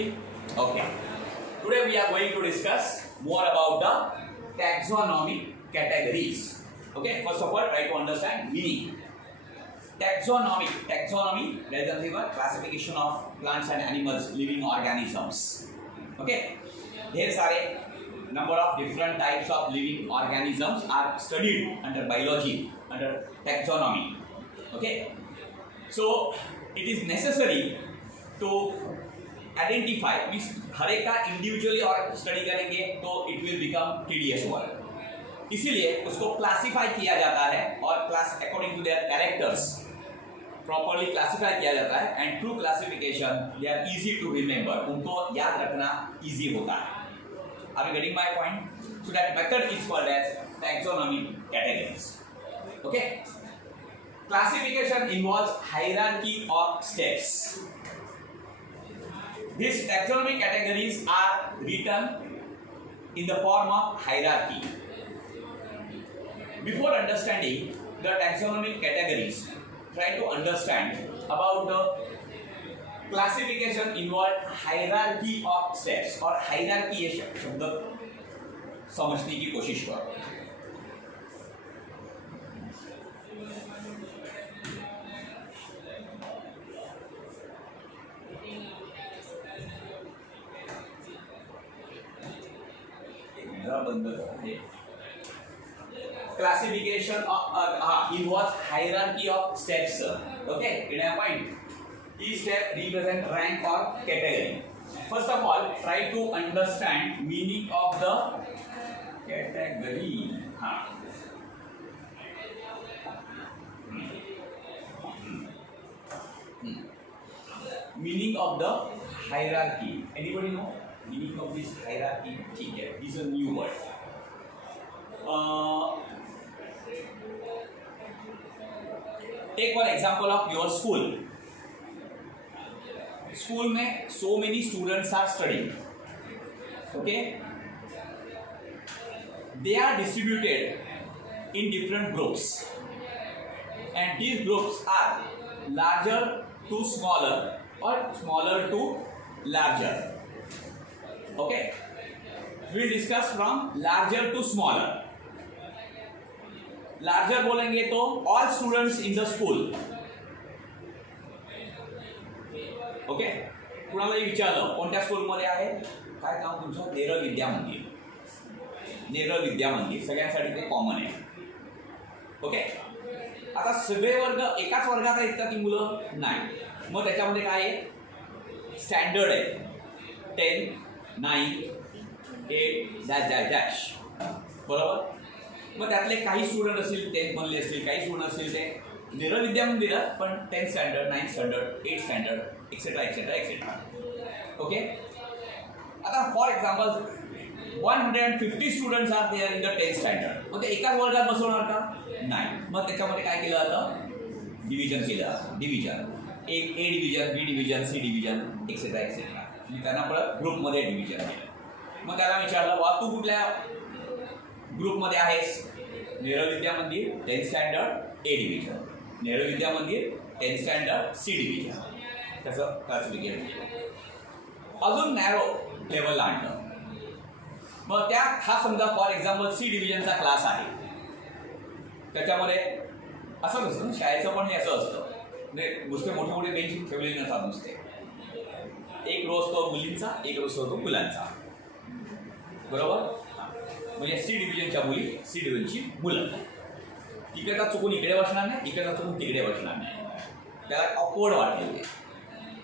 Ready? Okay. Today we are going to discuss more about the taxonomy categories. Okay. First of all, try to understand meaning. Taxonomy. Taxonomy, that is the classification of plants and animals, living organisms. Okay. There are a number of different types of living organisms are studied under biology, under taxonomy. Okay. So it is necessary to identify means हर एक का individually और study करेंगे तो it will become tedious work, इसीलिए उसको classify किया जाता है और class according to their characters properly classify किया जाता है and through classification they are easy to remember, उनको याद रखना इजी होता है. Are you getting my point? So that method is called as taxonomy categories. Okay. Classification involves hierarchy of steps. These taxonomy categories are written in the form of hierarchy. Before understanding the taxonomy categories, try to understand about the classification involved hierarchy of steps और hierarchy ये शब्द समझने की कोशिश करो. Classification of involves hierarchy of steps. Okay, get a point? Each step represent rank or category. First of all, try to understand meaning of the category. Meaning of the hierarchy. Anybody know meaning of this hierarchy? ठीक है, this is a new word. Take one example of your school. School में so many students are studying. Okay, they are distributed in different groups, and these groups are larger to smaller or smaller to larger. Okay, we'll discuss from larger to smaller. Larger बोलेंगे तो all students in the school. Okay, कुणालाही विचारलं कोणत्या स्कूलमध्ये आहे, काय नाव तुमचं? नेरळ विद्या मंदिर. नेरळ विद्या मंदिर सगळ्यांसाठी ते कॉमन आहे. ओके, आता सगळे वर्ग एकाच वर्गात आहेत का ती मुलं? नाही. मग त्याच्यामध्ये काय आहे? स्टँडर्ड आहे. 10, 9, 8 डॅश डॅश डॅश. बरोबर. मग त्यातले काही स्टुडंट असतील 10 बनले असतील, काही स्टुडंट असतील ते नेरळ विद्या मंदिरात पण 10 standard, 9 standard, 8 standard etcetera etcetera etcetera. Okay. आता for example 150 students are there in the 10th standard. मग ते एकाच वर्गात बसवणार का? नाही. मग त्याच्यामध्ये काय केलं जातं? डिव्हिजन केलं जातं. डिव्हिजन एक ए डिव्हिजन, बी डिव्हिजन, सी डिव्हिजन एक्सेट्रा एक्सेट्रा. मी त्यांना परत ग्रुपमध्ये डिव्हिजन केलं. मग त्याला विचारलं वा तू कुठल्या ग्रुपमध्ये आहेस? नेरळ विद्या मंदिर 10th स्टँडर्ड ए डिव्हिजन, नेरळ विद्या मंदिर 10th स्टँडर्ड सी डिव्हिजन. त्याचं क्लासिफिकेशन केलं. अजून नॅरो लेवलला आणलं. मग त्या हा समजा फॉर एक्झाम्पल सी डिव्हिजनचा क्लास आहे. त्याच्यामध्ये असं नसतं, शाळेचं पण हे असं असतं, म्हणजे नुसते मोठे मोठे बेंच ठेवलेले नसतात नुसते. एक रो असतो मुलींचा, एक रो असतो मुलांचा. बरोबर. म्हणजे सी डिव्हिजनच्या मुली, सी डिव्हिजनची मुलं. तिकडचा चुकून इकडे बसणार नाही, इकडचा चुकून तिकडे बसणार नाही. त्याला ऑकवर्ड वाटले.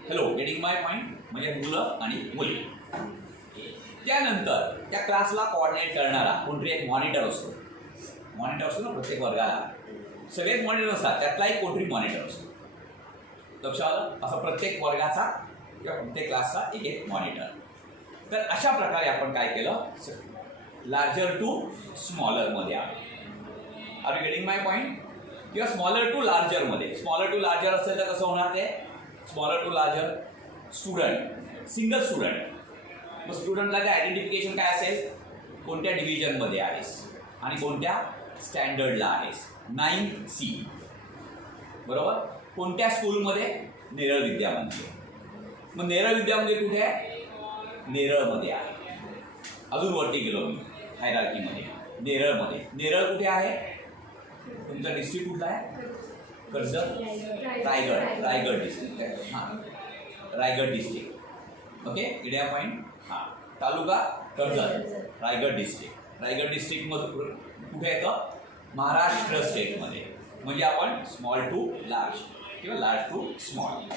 Hello, getting my point? म्हणजे मुलं आणि मुली. त्यानंतर त्या क्लासला कोऑर्डिनेट करणारा कोणतरी एक मॉनिटर असतो. मॉनिटर असतो ना प्रत्येक वर्गाला. सगळेच मॉनिटर असतात, त्यातला एक कोणतरी मॉनिटर असतो. लक्षात आलं? असं प्रत्येक वर्गाचा किंवा प्रत्येक क्लासचा एक एक मॉनिटर. तर अशा प्रकारे आपण काय केलं? लार्जर टू स्मॉलरमध्ये आहे. Are you getting my point? किंवा स्मॉलर टू लार्जरमध्ये. स्मॉलर टू लार्जर असेल तर कसं होणार ते? Smaller to larger student, single student. मग स्टुडंटला ते आयडेंटिफिकेशन काय असेल? कोणत्या डिव्हिजनमध्ये आहेस आणि कोणत्या स्टँडर्डला आहेस. 9C. बरोबर. कोणत्या स्कूलमध्ये? नेरळ विद्या मंदिर. मग नेरळ विद्या मंदिर कुठे आहे? नेरळमध्ये आहे. अजून वरती गेलो मी हायरार्कीमध्ये. नेरळमध्ये. नेरळ कुठे आहे? तुमचा डिस्ट्रिक्ट कुठला आहे? कर्जत, रायगड डिस्ट्रिक्ट. हां, Raigad district. Okay, idea point. हां, तालुका कर्जत, रायगड डिस्ट्रिक्ट. रायगड डिस्ट्रिक्टमध्ये कुठे येतं? महाराष्ट्र स्टेटमध्ये. म्हणजे आपण स्मॉल टू लार्ज किंवा large to small.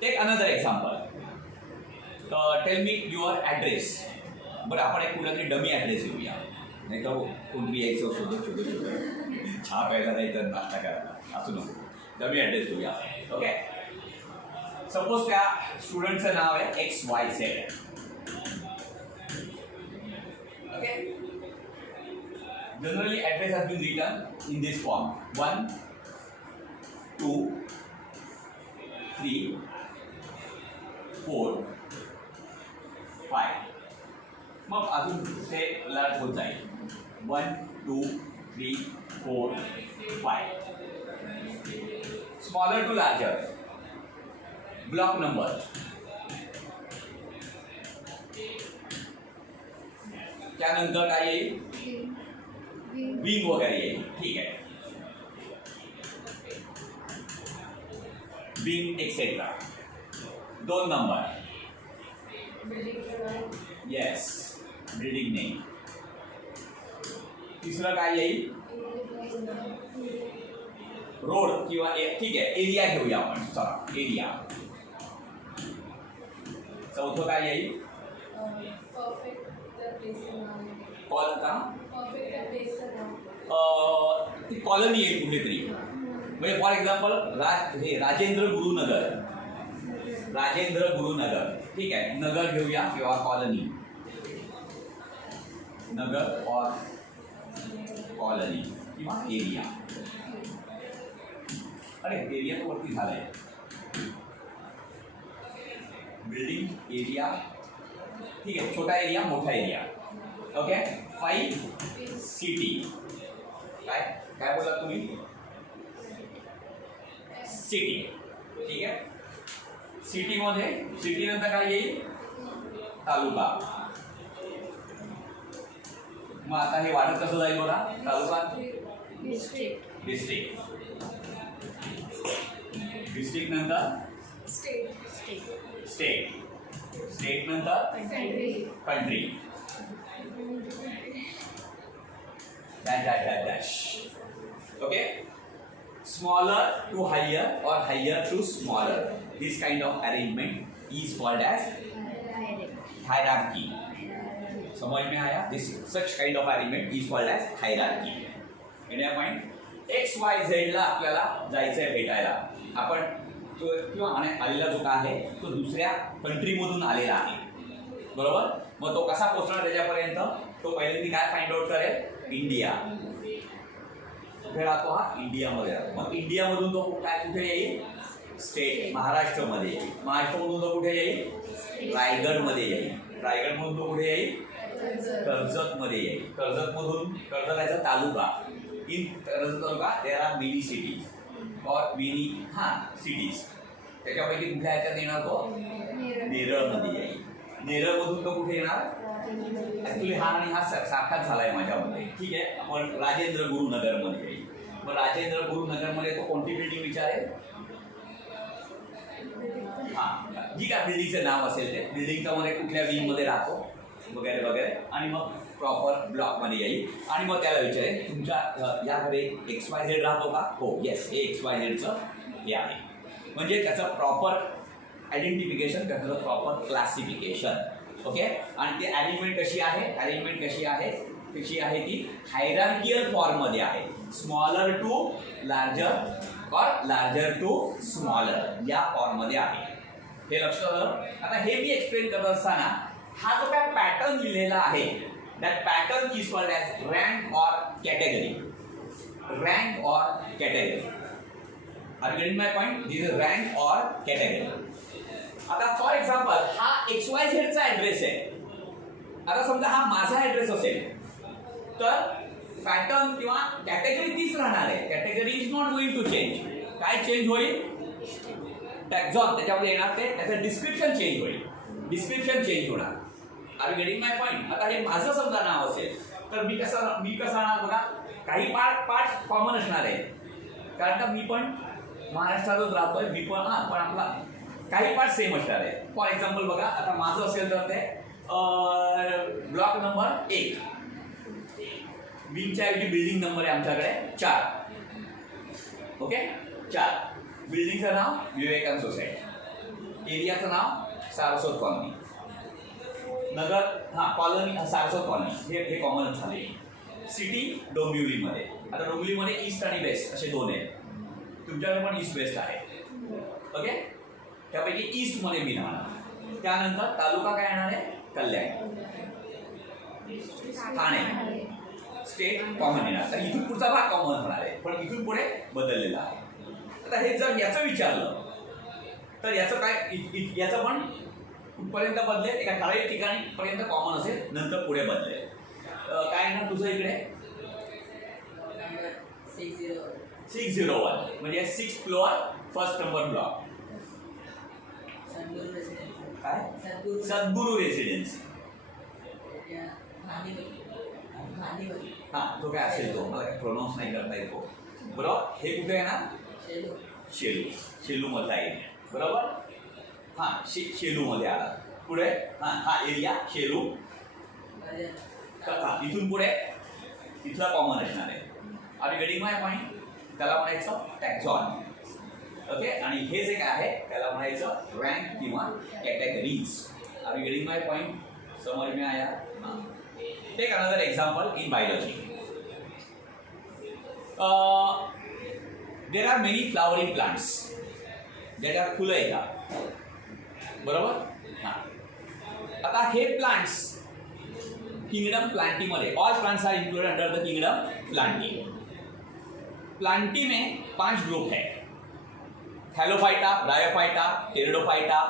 Take another example. Tell me your address. बरं, आपण एक कुठला तरी डमी ॲड्रेस घेऊया, नाही तर कोणतरी यायचं शोधत चहा प्यायला जायचं, नाश्ता करायला, असं नको. डमी ॲड्रेस घेऊया. ओके, सपोज त्या स्टुडंटचं नाव आहे XYZ. Okay, generally address has been written in this form: 1 2 3 4 5. मग अजून ते लार्ज होत जाईल. 1 2 3 4 5. Smaller to larger. Block number. त्यानंतर काय येईल? विंग वगैरे येईल. ठीक आहे, wing etcetera. 2 number. Yes, building name. तिसरं काय येईल? रोड किंवा ठीक आहे, एरिया घेऊया आपण. चला, एरिया. चौथं काय येईल? कॉल का? ती कॉलनी येईल कुठली तरी. म्हणजे फॉर एक्झाम्पल राजेंद्र गुरुनगर. राजेंद्र गुरुनगर. ठीक आहे, नगर घेऊया किंवा कॉलनी. नगर और कॉलनी किंवा एरिया. अरे, एरिया तो वरती झालाय. Building, area. ठीक आहे, छोटा एरिया, मोठा एरिया. ओके. 5 सिटी. काय काय बोला तुम्ही? सिटी. ठीक आहे, सिटीमध्ये सिटी नंतर काय येईल? तालुका. मग आता हे वाढत कसं जाईल बघा? तालुका, डिस्ट्रिक्ट. डिस्ट्रिक्ट नंतर स्टेट नंतर country. Dash. Okay, smaller to higher और higher to smaller. This kind of arrangement is called as hierarchy. समझ में आया? This such kind of arrangement is called as hierarchy. India point. XYZ ला आपल्याला जायचंय भेटायला. आपण तो किंवा आलेला जो काय आहे तो दुसऱ्या कंट्रीमधून आलेला आहे, बरोबर. मग तो कसा पोहोचणार त्याच्यापर्यंत? तो पहिले मी काय फाइंड आउट करेल? इंडिया. कुठे राहतो हा? इंडियामध्ये राहतो. मग इंडियामधून तो कुठे येईल? स्टेट, महाराष्ट्रमध्ये येईल. महाराष्ट्रामधून तो कुठे येईल? रायगडमध्ये येईल. रायगडमधून तो कुठे येईल? कर्जतमध्ये येईल. कर्जतमधून Karjat taluka. In Karjat taluka there are mini cities और मिनी सिटीज. त्याच्यापैकी कुठल्या ह्याच्यात येणार तो? नेरळमध्ये येईल. नेरळमधून तो कुठे येणार? ॲक्च्युली हा आणि हा सारखाच झाला आहे माझ्यामध्ये. ठीक आहे, आपण राजेंद्र गुरुनगरमध्ये येईल. मग राजेंद्र गुरुनगरमध्ये तो कोणती बिल्डिंग विचारेल? हां, जी काय बिल्डिंगचं नाव असेल ते बिल्डिंगच्या मध्ये कुठल्या विंगमध्ये राहतो वगैरे वगैरे. आणि मग प्रॉपर ब्लॉकमध्ये येईल आणि मग त्याला विचारेल तुमच्या या घरी XYZ राहतो का? हो, येस, हे XYZचं हे आहे. म्हणजे त्याचं प्रॉपर आयडेंटिफिकेशन, त्याचं प्रॉपर क्लासिफिकेशन. ओके. आणि ती अरेंजमेंट कशी आहे? अरेंजमेंट कशी आहे? कशी आहे ती हायरार्कियल फॉर्ममध्ये आहे. स्मॉलर टू लार्जर और लार्जर टू स्मॉलर या फॉर्ममध्ये आहे. हे लक्षात आलं? आता हे मी एक्सप्लेन करत असताना हा जो काय पॅटर्न लिहिलेला आहे, that pattern is called as rank or category. Rank or category. Are getting my point? This is rank or category. आता फॉर एक्झाम्पल हा XYZचा ॲड्रेस आहे. आता समजा हा माझा ॲड्रेस असेल तर पॅटर्न किंवा कॅटेगरी तीच राहणार आहे. Category is not going to change. काय चेंज होईल? टॅक्झॉन त्याच्यामध्ये येणार, ते त्याचं डिस्क्रिप्शन चेंज होईल. डिस्क्रिप्शन चेंज होणार. Are you getting my point? आता हे माझं समजा नाव असेल तर मी कसं राहणार बघा, काही पार्ट कॉमन असणार आहे कारण का मी पण महाराष्ट्रातच राहतोय, मी पण पण आपला काही पार्ट सेम असणार आहे. फॉर एक्झाम्पल बघा, आता माझं असेल तर ते ब्लॉक नंबर 1, विंगच्या ऐवजी बिल्डिंग नंबर आहे आमच्याकडे 4. ओके, 4. बिल्डिंगचं नाव विवेकानंद सोसायटी, एरियाचं नाव सारस्वत कॉलनी, नगर कॉलनी सारस्वत कॉलनी, हे कॉमन झाले. सिटी डोंबिवलीमध्ये. आता डोंबिवलीमध्ये ईस्ट आणि वेस्ट असे 2 आहेत, तुमच्याकडे पण ईस्ट वेस्ट आहे. ओके, त्यापैकी ईस्टमध्ये मी राहणार. त्यानंतर तालुका काय येणार आहे? कल्याण. ठाणे स्टेट कॉमन येणार. तर इथून पुढचा भाग कॉमन होणार आहे, पण इथून पुढे बदललेला आहे. आता हे जर याचं विचारलं तर याचं काय, याचं पण कुठपर्यंत बदलेल? एका ठराविक ठिकाणी पर्यंत कॉमन असेल, नंतर पुढे बदलेल. काय ना तुझं इकडे 601 म्हणजे 6th flour 1st number block. काय? सद्गुरू रेसिडेन्सी. हा, तो काय असेल तो मला प्रोनाऊन्स नाही करता येतो. बरोबर. हे कुठे आहे ना? शेलू मधला एरिया. बरोबर. हा, शेलू मध्ये आला. पुढे हा एरिया शेलू. इथून पुढे इथला कॉमन असणार आहे. Are you getting my point? त्याला म्हणायचं टॅक्झॉन. ओके, आणि हे जे काय आहे त्याला म्हणायचं रँक किंवा categories. Are you getting my point? समझ में आया? Take another example in biology. There are many flowering plants that are फुलं येतात. बरोबर. हां, आता हे plants kingdom plantae, all plants are included under the kingdom plantae. Plantae में 5 ग्रुप है: thallophyta, bryophyta, pteridophyta,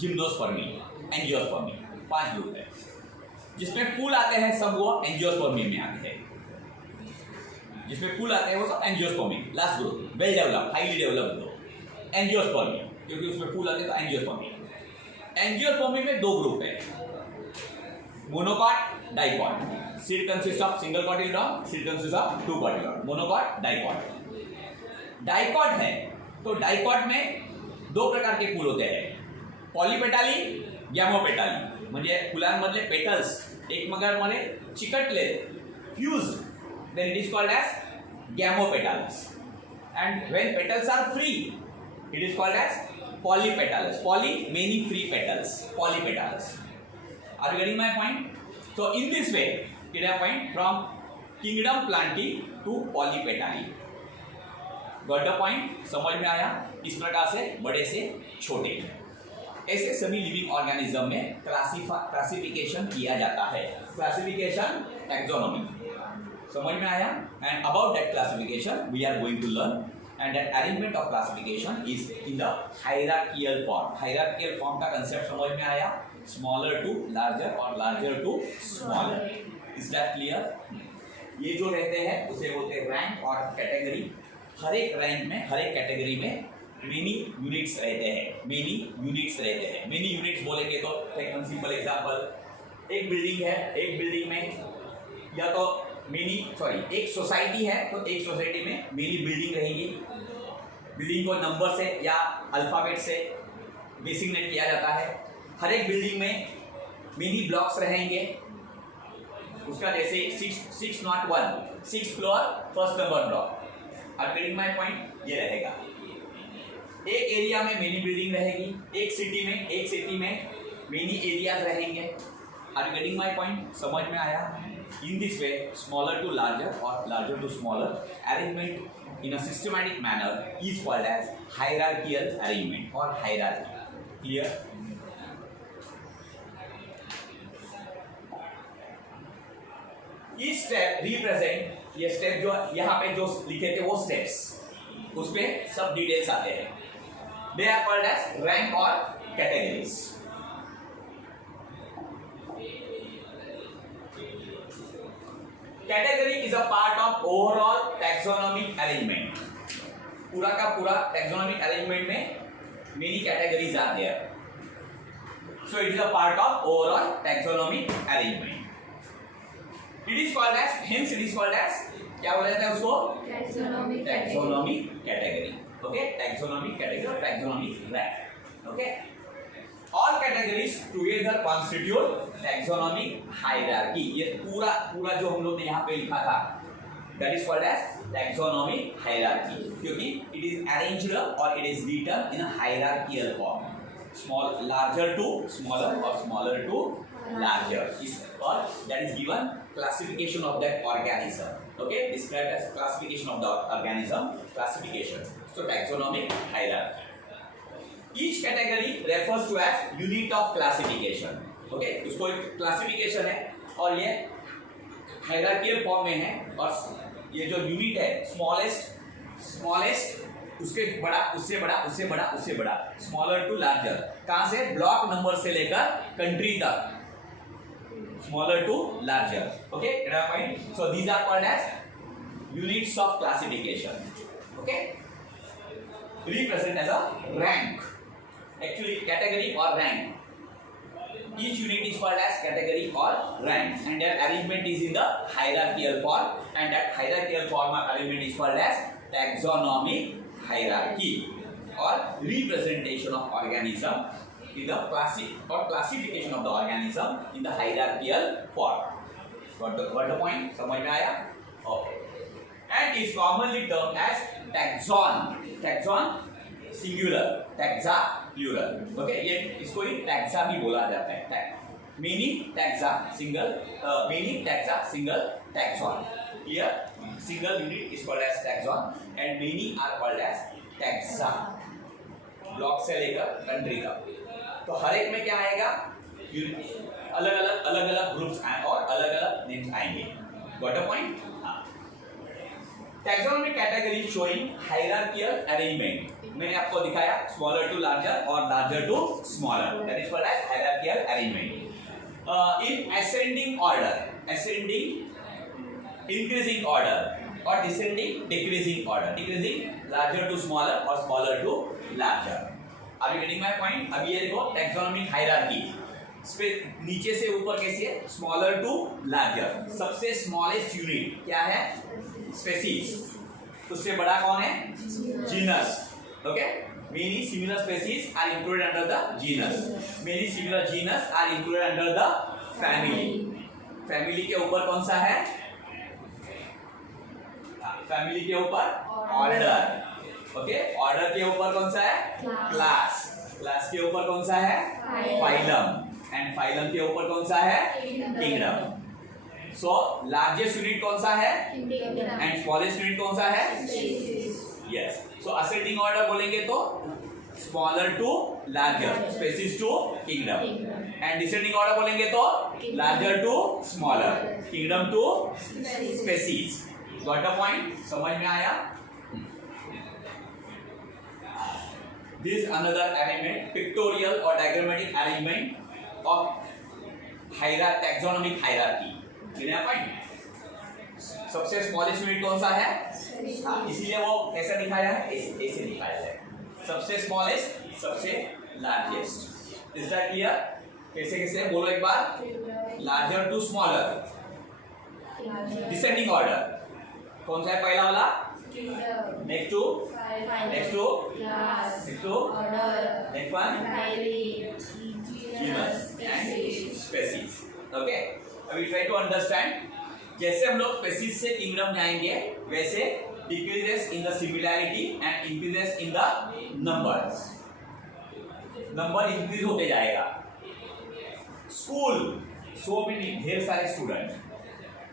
gymnospermae, angiospermae. 5 group है. जिसमें फूल आते हैं सब वो एंजियोस्पर्मी में आते हैं. जिसमें फूल आते हैं वो सब angiospermae. Last group well develop, highly developed group angiospermae, क्योंकि उसमें फूल आते हैं तो एंजियोस्पर्मी. एंजियोस्पर्मी में 2 ग्रुप है: monocot, dicot. Seed consist of single कॉटिलडॉन, seed consist of 2 कॉटिलडॉन. Monocot, dicot. Dicot है तो डाइकॉट में 2 प्रकार के फूल होते हैं: पॉलीपेटाली, गॅमोपेटाली. म्हणजे फुलांमधले पेटल्स एकमेकांमध्ये चिकटले, fused, then it is called as gamopetalous. And when petals are free, it is called as polypetalous. Poly meaning free petals, polypetalous. Are you getting my point? So in this way, get a point from kingdom planti to polypetally. Got the point? समझ में आया? इस प्रकार से बड़े से छोटे ऐसे सभी लिविंग ऑर्गेनिज्म में क्लासिफिकेशन किया जाता है. Classification taxonomy. समझ में आया? And about that classification we are going to learn, and that arrangement of classification is in the hierarchical form. Hierarchical form का concept समझ में आया? Smaller to larger और larger to smaller. Is that clear? ये जो रहते हैं उसे बोलते हैं रैंक और कैटेगरी. हर एक रैंक में, हर एक कैटेगरी में मेनी यूनिट्स रहते हैं. मेनी यूनिट्स रहते हैं. मेनी यूनिट्स बोलेंगे तो एक सिंपल एग्जांपल, एक बिल्डिंग है, एक बिल्डिंग में या तो एक सोसाइटी है तो एक सोसाइटी में मेनी बिल्डिंग रहेगी. बिल्डिंग को नंबर से या अल्फाबेट से डेसिग्नेट किया जाता है. हर एक बिल्डिंग में मेनी ब्लॉक्स रहेंगे. उसका जैसे 601 6th floor 1st number block. Are you getting my point? ये रहेगा. एक एरिया में मेनी बिल्डिंग रहेगी. एक सिटी में मेनी एरियाज रहेंगे. Are you getting my point? समझ में आया? In this way, smaller to larger or larger to smaller arrangement in a systematic manner is called as hierarchical arrangement or hierarchy. Clear? Each step represent, ये step जो यहाँ पे जो लिखे थे वो स्टेप्स, उस पे सब डिटेल्स आते हैं. They are called as rank or categories. Category is a part of overall taxonomic arrangement. पूरा का पूरा taxonomic arrangement में many categories are there. So it is a part of overall taxonomic arrangement. It is called as, hence it is called as, क्या बोला जाता है उसको? Taxonomic category. Okay, taxonomic category or taxonomic rank. Okay. All categories together constitute taxonomic hierarchy. ये पूरा जो हम लोग ने यहाँ पे लिखा था, that is called as taxonomic hierarchy. क्योंकि it is arranged or it is written in a hierarchical form. Small, larger to smaller or smaller to larger. Or that is given classification of that organism. Okay, described as classification of the organism. Classification. So taxonomic hierarchy. Each category refers to as unit of classification. Okay, उसको एक classification है और ये hierarchical form में है और ये जो unit है smallest उसके बड़ा उससे बड़ा उससे बड़ा उससे बड़ा स्मॉलर टू लार्जर. कहां से? ब्लॉक नंबर से लेकर कंट्री तक, smaller to larger. Okay, so these are called as units of classification. Okay, represent as a rank, actually category और rank. Each unit is called as category or rank, and their arrangement is in the hierarchical form, and that hierarchical form of arrangement is called as taxonomic hierarchy or representation of organism in the classification of the organism in the hierarchical form. Got the point? समझ में आया? Okay. And is commonly termed as taxon. Taxon singular, taxa plural. Okay, ये इसको ही taxa भी बोला जाता है. Many taxa single, many taxa single taxon. Here single unit is called as taxon and many are called as taxa. Block से लेकर country तक. तो हर एक में क्या आएगा? अलग अलग ग्रुप्स आए और अलग अलग नेम्स आएंगे. Got a point? हाँ. Taxonomic category showing hierarchical arrangement. मैंने आपको दिखाया स्मॉलर टू लार्जर और larger to smaller. That is called as hierarchical arrangement. In ascending order, ascending increasing order or descending decreasing order. Decreasing larger to smaller or smaller to larger. Are you getting my point? अभी ये देखो taxonomic hierarchy. नीचे से ऊपर कैसे है? Smaller to larger. सबसे smallest unit क्या है? Species. उससे बड़ा कौन है? Genus. Okay? Many similar species are included under the genus. Many similar genus are included under the family. Family के ऊपर कौन सा है? फैमिली के ऊपर ऑर्डर. ओके, ऑर्डर के ऊपर कौन सा है? क्लास. क्लास के ऊपर कौन सा है? फाइलम. एंड फाइलम के ऊपर कौन सा है? किंगडम. सो लार्जेस्ट यूनिट कौन सा है? एंड स्मॉलेस्ट यूनिट कौन सा है? यस. सो असेंडिंग ऑर्डर बोलेंगे तो smaller to larger, species to kingdom. And descending order बोलेंगे तो larger to smaller, kingdom to species. Got the point? समझ में आया? This is another arrangement, pictorial or diagrammatic arrangement of taxonomic hierarchy. Getting a point? सबसे smallest unit कौन सा है? इसीलिए वो कैसा दिखाया है? ऐसे दिखाया है. सबसे स्मॉलेस्ट, सबसे लार्जेस्ट. Is that clear? कैसे कैसे बोलो एक बार. Larger to smaller. Descending order कौन सा है? पहला वाला. Next to next to next one genus and species. Okay, अभी ट्राई टू अंडरस्टैंड. जैसे हम लोग स्पेसीज से किंगडम जाएंगे वैसे decreases in the similarity and increases in the numbers. Number increase होते जाएगा. स्कूल, सो मेनी, ढेर सारे स्टूडेंट.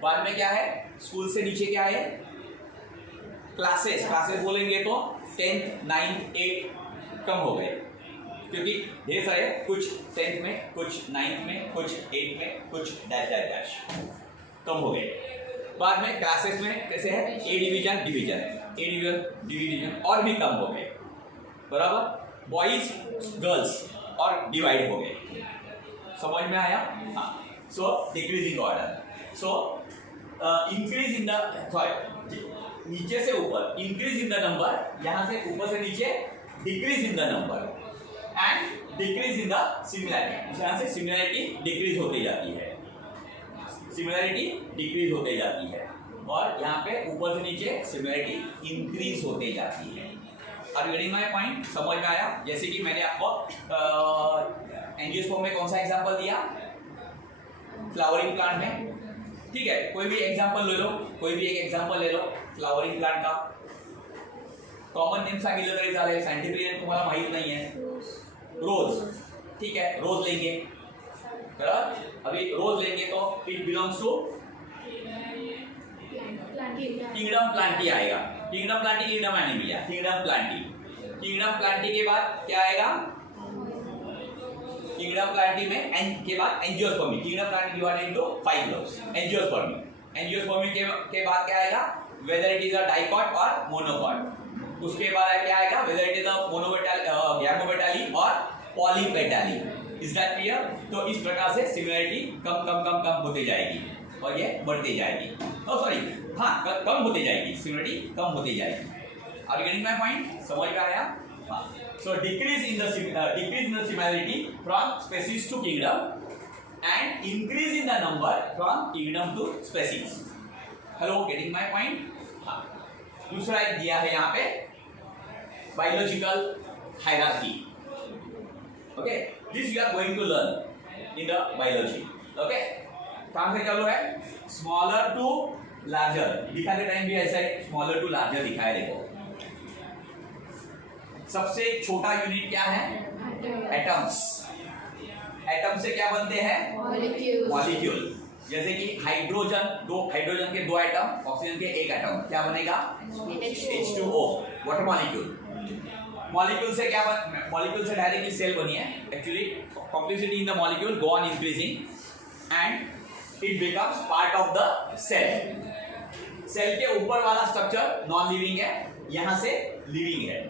बाद में क्या है? स्कूल से नीचे क्या है? क्लासेस. क्लासेस बोलेंगे तो 10th 9th 8 कम हो गए क्योंकि ढेर सारे, कुछ 10th में, कुछ 9th में, कुछ 8th में, कुछ डैश डैश डैश कम हो गए. बाद में क्लासेस में कैसे है? A division division, A division division और भी कम हो गए. बराबर. बॉयज गर्ल्स और डिवाइड हो गए. समझ में आया? हाँ. So decreasing order. So increase in the, नीचे से ऊपर इंक्रीज इन द नंबर, यहां से ऊपर से नीचे decrease in the number, and decrease in the similarity, यहाँ से सिमिलैरिटी डिक्रीज होती जाती है, सिमिलैरिटी डिक्रीज होते जाती है, और यहाँ पे ऊपर से नीचे सिमिलैरिटी इंक्रीज होते जाती है। Are you getting my point? समझ में आया? जैसे कि मैंने आपको एंजियोस्पर्म में कौन सा एग्जांपल दिया, फ्लावरिंग प्लांट में, ठीक है, कोई भी एग्जांपल ले लो, कोई भी एक एग्जांपल ले लो फ्लावरिंग प्लांट का। कॉमन नेम सांगितलं तरी चालेल, सायंटिफिक नेम तुम्हाला माहित नहीं है, रोज, ठीक है, रोज लेंगे, बराबर। अभी रोज लेंगे तो it belongs to kingdom plantae आएगा, kingdom plantae, kingdom animalia, kingdom plantae, kingdom plantae के बाद क्या आएगा, किंगडम प्लांटी में एन के बाद angiospermae, kingdom Plantae divided into 5 groups, angiospermae, angiospermae के बाद क्या आएगा, whether it is a dicot और मोनोकॉट, उसके बाद क्या आएगा, वेदर इट इज अ मोनोपेटाली, गैमोपेटाली और पॉलीपेटाली। Is that clear? तो इस प्रकार से सिमिलैरिटी कम कम कम कम होती जाएगी और ये बढ़ती जाएगी, सॉरी हाँ कम होती जाएगी, सिमिलैरिटी कम होती जाएगी। Are you getting my point? समझ में आया? हाँ। So decrease in the similarity from species to kingdom and increase in the number from kingdom to species. Hello, getting my point? हाँ. दूसरा एक दिया है यहाँ पे biological hierarchy. Okay, this you are going to learn in the biology. Okay, कहाँ से चालू है? Smaller to larger. दिखाते टाइम भी ऐसा है, smaller to larger दिखाया देखो। सबसे छोटा यूनिट क्या है? एटम्स। एटम से क्या बनते हैं? मॉलिक्यूल। जैसे कि हाइड्रोजन के दो एटम, ऑक्सीजन के एक एटम, क्या बनेगा? H2O, water molecule. मॉलिक्यूल से क्या मॉलिक्यूल से डायरेक्टली सेल बनी है। Actually complexity in the molecule go on increasing and it becomes part of the cell. Cell के ऊपर वाला स्ट्रक्चर नॉन लिविंग है, यहां से लिविंग है।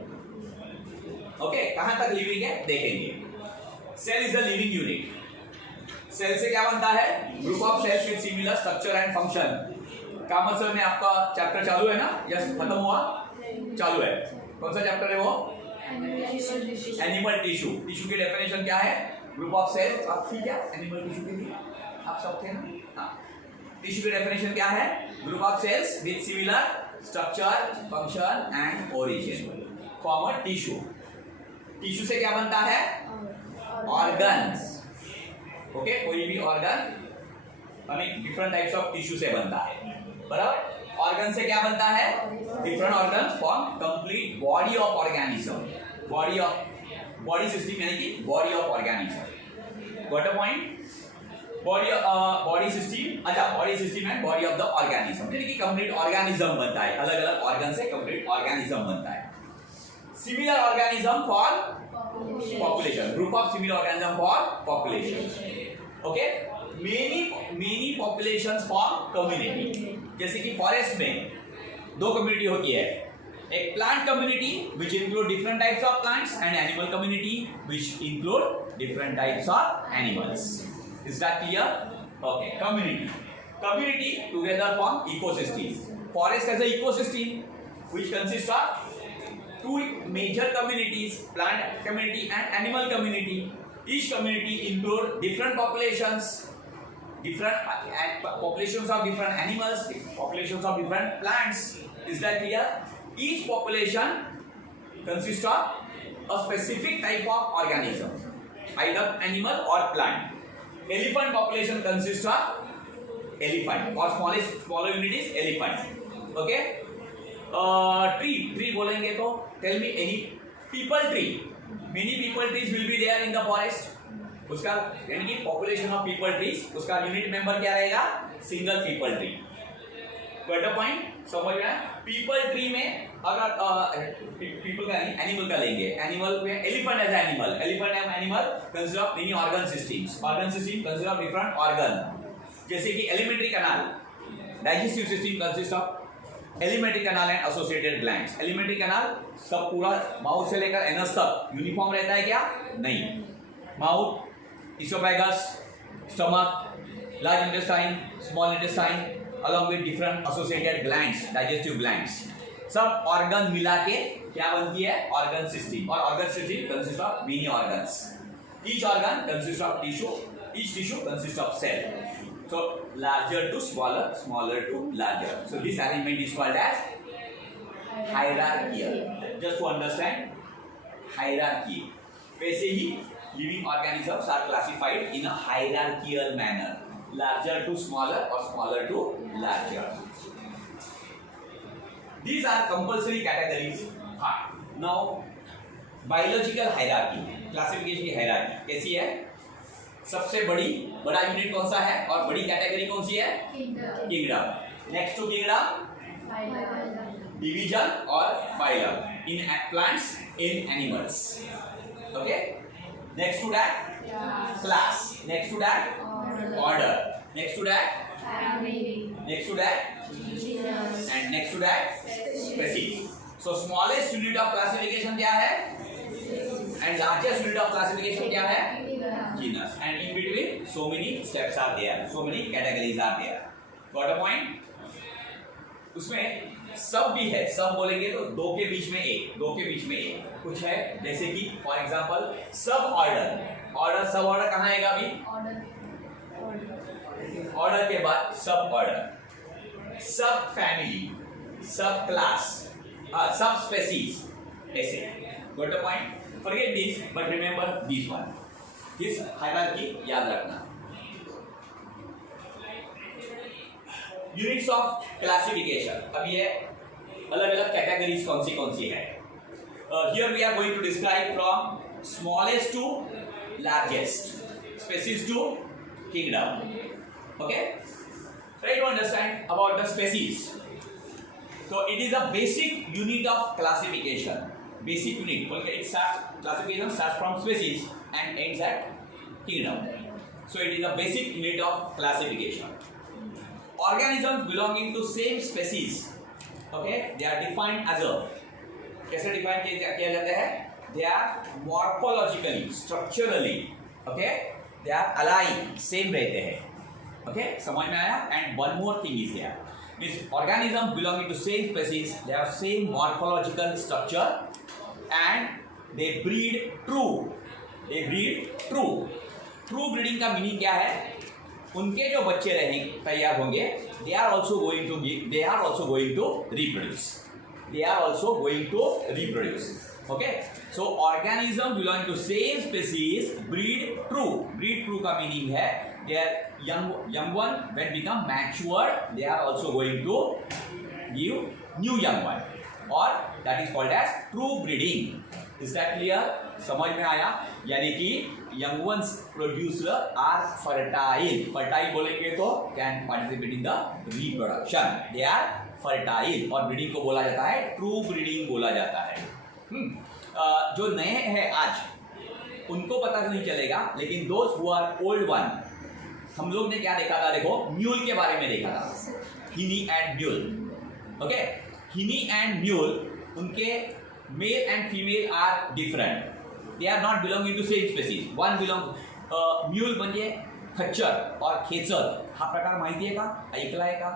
ओके, कहां तक लिविंग है देखेंगे। Cell is a living unit. Cell से क्या बनता है? Group of cells with similar structure and function. Commerce में आपका चैप्टर चालू है ना? यस, खत्म हुआ? चालू है। कौन सा चैप्टर है वो? Animal tissue. टिश्यू की डेफिनेशन क्या है? Group of cells. आप ठीक है एनिमल टिश्यू के लिए आप सब थे ना? हाँ, टिश्यू की डेफिनेशन क्या है? Group of cells with similar structure, function and origin, common tissue. Tissue से क्या बनता है? ऑर्गन्स। ओके, कोई भी ऑर्गन हमें डिफरेंट टाइप्स ऑफ टिश्यू से बनता है, बराबर। ऑर्गन से क्या बनता है? Different organs form complete body of organism, body system यानी कि body of organism. Got a point? Body system, अच्छा, body system and body of the organism यानी कि कंप्लीट ऑर्गेनिज्म बनता है, अलग अलग ऑर्गन से कंप्लीट ऑर्गेनिज्म बनता है। Similar organism for population, group of similar organism for population. Okay, many populations form community. जैसे कि फॉरेस्ट में दो कम्युनिटी होती है, एक plant community which include different types of plants and animal community which include different types of animals. Is that clear? Okay, community together form ecosystem. Forest as a ecosystem which consists of two major communities, plant community and animal community. Each community include different populations, populations of different animals, populations of different plants. Is that clear? Each population consists of a specific type of organism, either animal or plant. Elephant population consists of elephant, or smaller unit is elephant. Okay. Tree बोलेंगे तो tell me any peepal tree, many peepal trees will be there in the forest. उसका यानी कि population of peepal trees, उसका unit member क्या रहेगा? Single peepal tree. Got a point? समझ में? पीपल ट्री में अगर पीपल का एनिमल का लेंगे, एनिमल में elephant as animal, animal consist of many organ systems, organ system consist of different organ. जैसे कि alimentary canal, digestive system consist of alimentary canal and associated glands. Alimentary canal सब पूरा mouth से लेकर anus तक uniform रहता है क्या? नहीं। Mouth, oesophagus, stomach, large intestine, small intestine along with different associated glands, digestive glands, सब ऑर्गन मिला के क्या बनती है? Organ system. और organ system consist of many organs. Each organ consists of tissue. Each tissue consists of cell. So larger to smaller, smaller to larger. So this arrangement is called as hierarchical. Just to understand, hierarchy. वैसे ही living organisms are classified in a hierarchical manner. Larger to smaller or smaller to larger. These are compulsory categories. Now biological hierarchy, classification की hierarchy कैसी है? सबसे बड़ा unit कौन सा है और बड़ी कैटेगरी कौन सी है? Kingdom. Next to kingdom division और phylum in plants, in animals. Okay, next to that class, next to that order, next to that next to that and next to that species. So smallest unit of classification क्या है and largest unit of classification क्या है? Genus. And in between so many steps are there, so many categories are there. Got a point? उसमें सब भी है, सब बोलेंगे तो दो के बीच में एक कुछ है, जैसे कि फॉर एग्जांपल सब ऑर्डर सब ऑर्डर कहाँ आएगा? अभी ऑर्डर के बाद सब ऑर्डर, सब फैमिली, सब क्लास, सब स्पेसीज, ऐसे। Got a point? Forget this, but remember this one. This hierarchy याद रखना। यूनिट्स ऑफ क्लासिफिकेशन, अब ये अलग अलग कैटेगरीज कौन सी है। Here we are going to describe from smallest to largest, species to kingdom. Okay, try to understand about the species. तो it is a basic unit of classification, basic unit बोल के classification starts from species and ends at kingdom. So it is a basic unit of classification. Organisms belonging to same species, okay, they are defined as a, कैसे define किया जाता है? They are morphologically, structurally, okay, they are alike, same रहते हैं, okay, समझ में आया? And one more thing is there, means organisms belonging to same species, they have same morphological structure and they breed true. True breeding का meaning क्या है? उनके जो बच्चे तैयार होंगे, they are also going to reproduce. Okay, so organism belonging to same species breed true का meaning है their young one when become matured they are also going to give new young one, or that is called as true breeding. Is that clear? समझ में आया? यानी कि young ones produced are fertile बोलेंगे तो can participate in the reproduction, they are fertile, और breeding को बोला जाता है true breeding बोला जाता है। जो नए हैं आज उनको पता नहीं चलेगा, लेकिन those who are old one, हम लोग ने क्या देखा था? देखो, म्यूल के बारे में देखा था, hinny and mule. Okay, hinny and mule, उनके male and female are different, they are not belonging to same species. One belong mule म्हणजे खच्चर और खेचर, हा प्रकार माहिती आहे का? ऐकलाय का?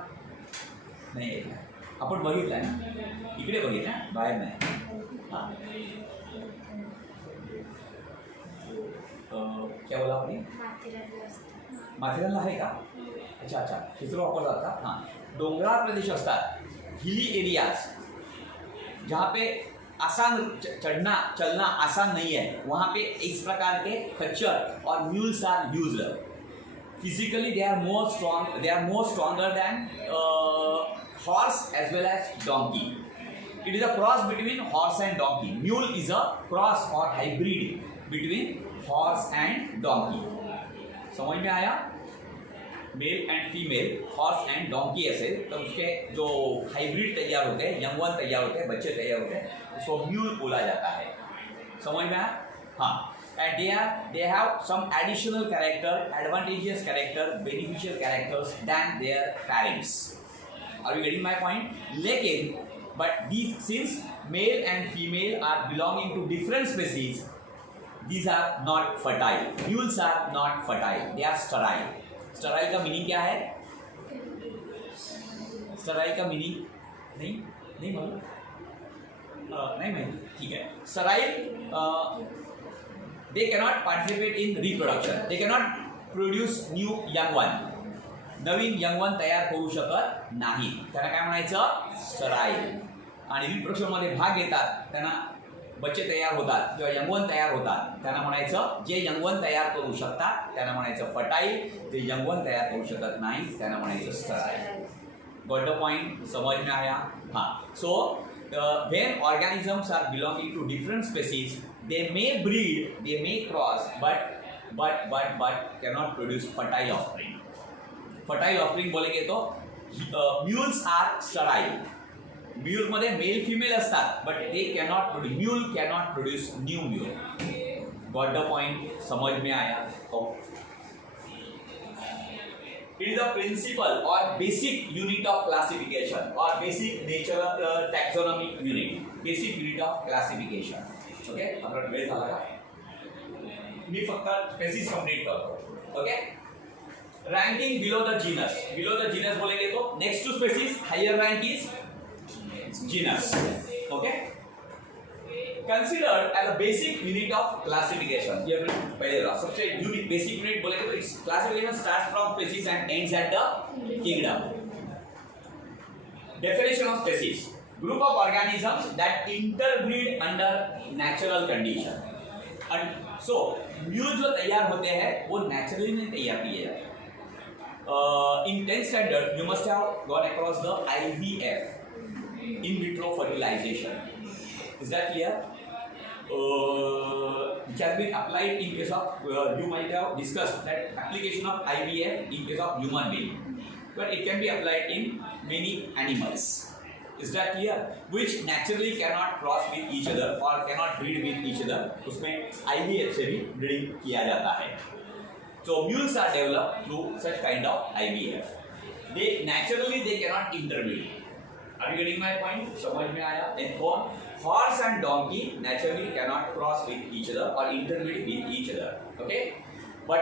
नाही ऐकलाय, आपण बघितलाय ना, इकडे बघितलाय, बाहेर नाही। हां, क्या बोला आपने? माथेरानला आहे का? अच्छा, खेचर वापरतात का? हां, डोंगराळ प्रदेश असतात, हिली एरियाज, जहाँ पे आसान चलना आसान नहीं है, वहाँ पे इस प्रकार के खच्चर और mules are used. Physically they are more stronger than horse as well as donkey. It is a cross between horse and donkey. Mule is a cross और hybrid between horse and donkey. समझ में आया? Male and female, horse and donkey ऐसे, तो उसके जो hybrid तैयार होते हैं, यंग वन तैयार होते हैं, बच्चे तैयार होते हैं, उसको म्यूल बोला जाता है। समझ में आया? हाँ, and they have some additional character, advantageous character, beneficial characters than their parents. Are you getting my point? लेकिन but these since male and female are belonging to different species, these are not fertile. Mules are not fertile, they are sterile. Sterile का meaning क्या है? Sterile का meaning नहीं मालूम? नहीं, ठीक है। Sterile they cannot participate in reproduction, they cannot produce new young one, Naveen young one तयार करू शकत नाही, त्यांना काय म्हणायचं, स्टराईल. आणि रिप्रोडक्शन मध्ये भाग घेतात त्यांना बच्चे तयार होतात किंवा यंग वन तयार होतात, त्यांना म्हणायचं, जे यंग वन तयार करू शकतात त्यांना म्हणायचं फर्टाईल, जे यंग वन तयार करू शकत नाही त्यांना म्हणायचं स्टराईल. गॉट द पॉइंट, समझ में आया? हाँ. सो when organisms are belonging to different species, they may breed, they may cross, but cannot produce fertile offspring. Fertile offspring बोलेंगे तो mules are sterile. Mule मध्ये मेल फीमेल असतात, but they cannot produce, mule cannot produce new mule. Got the point? समझ में आया? Okay. It is a principle or basic unit of classification or basic natural taxonomic unit. Basic unit of classification. Okay? आपला वेळ झाला का? मी फक्त spaces complete करतो. Okay? Ranking below the genus. Below the genus बोलेंगे तो next to species, higher rank is genus. Okay? Considered as a basic unit of classification. ये पहले रहा. सबसे unit, basic unit बोलेंगे तो its classification starts from species and ends at the kingdom. Definition of species: group of organisms that interbreed under natural condition. And so mule जो तैयार होते हैं वो नेचुरली नहीं तैयार किए जाते. In 10th standard, you must have gone across the IVF, in vitro fertilization. Is that clear? Which has been applied in case of, you might have discussed that application of IVF in case of human being, but it can be applied in many animals. Is that clear? Which naturally cannot cross with each other or cannot breed with each other. उसमें IVF से भी breeding किया जाता है. So mules are developed through such kind of IVF. They naturally they cannot interbreed. Are you getting my point? समझ में आया? Then horse and donkey naturally cannot cross with each other or interbreed with each other. Okay? But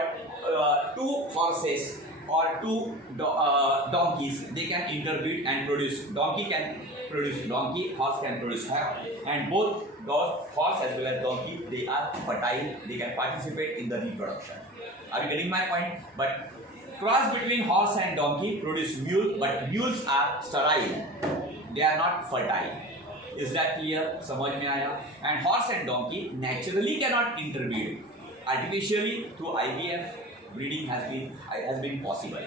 two horses or two donkeys, they can interbreed and produce. Donkey can produce donkey, horse can produce horse, and both horse as well as donkey, they are fertile. They can participate in the reproduction. Are you getting my point? But cross between horse and donkey produce mule, but mules are sterile. They are not fertile. Is that clear? समझ में आया? And horse and donkey naturally cannot interbreed. Artificially through IVF, breeding has been possible.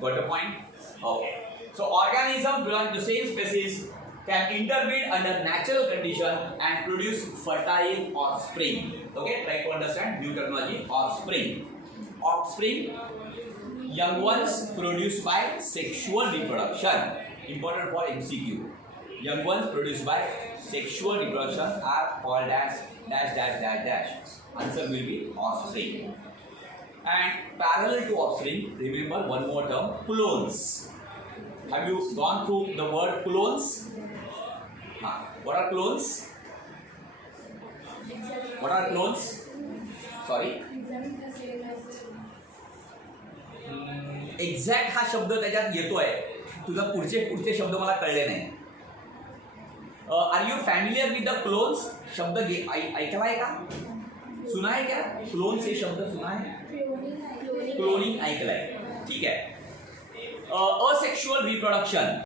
Got the point? Okay. So organisms belonging to same species can interbreed under natural condition and produce fertile offspring. Okay? Try to understand new terminology. Offspring. Offspring, young ones produced by sexual reproduction. Important for MCQ. Young ones produced by sexual reproduction are called as dash dash dash dash. Answer will be offspring. And parallel to offspring, remember one more term, clones. Have you gone through the word clones? What are clones? What are clones? Sorry? Exact हा शब्द त्याच्यात येतोय. तुझा पुढचे शब्द मला कळले नाही. Are you familiar with the clones? शब्द ऐकलाय का? सुना है क्या? क्लोन्स हे शब्द सुना है? क्लोनिंग ऐकलाय. ठीक आहे. Asexual reproduction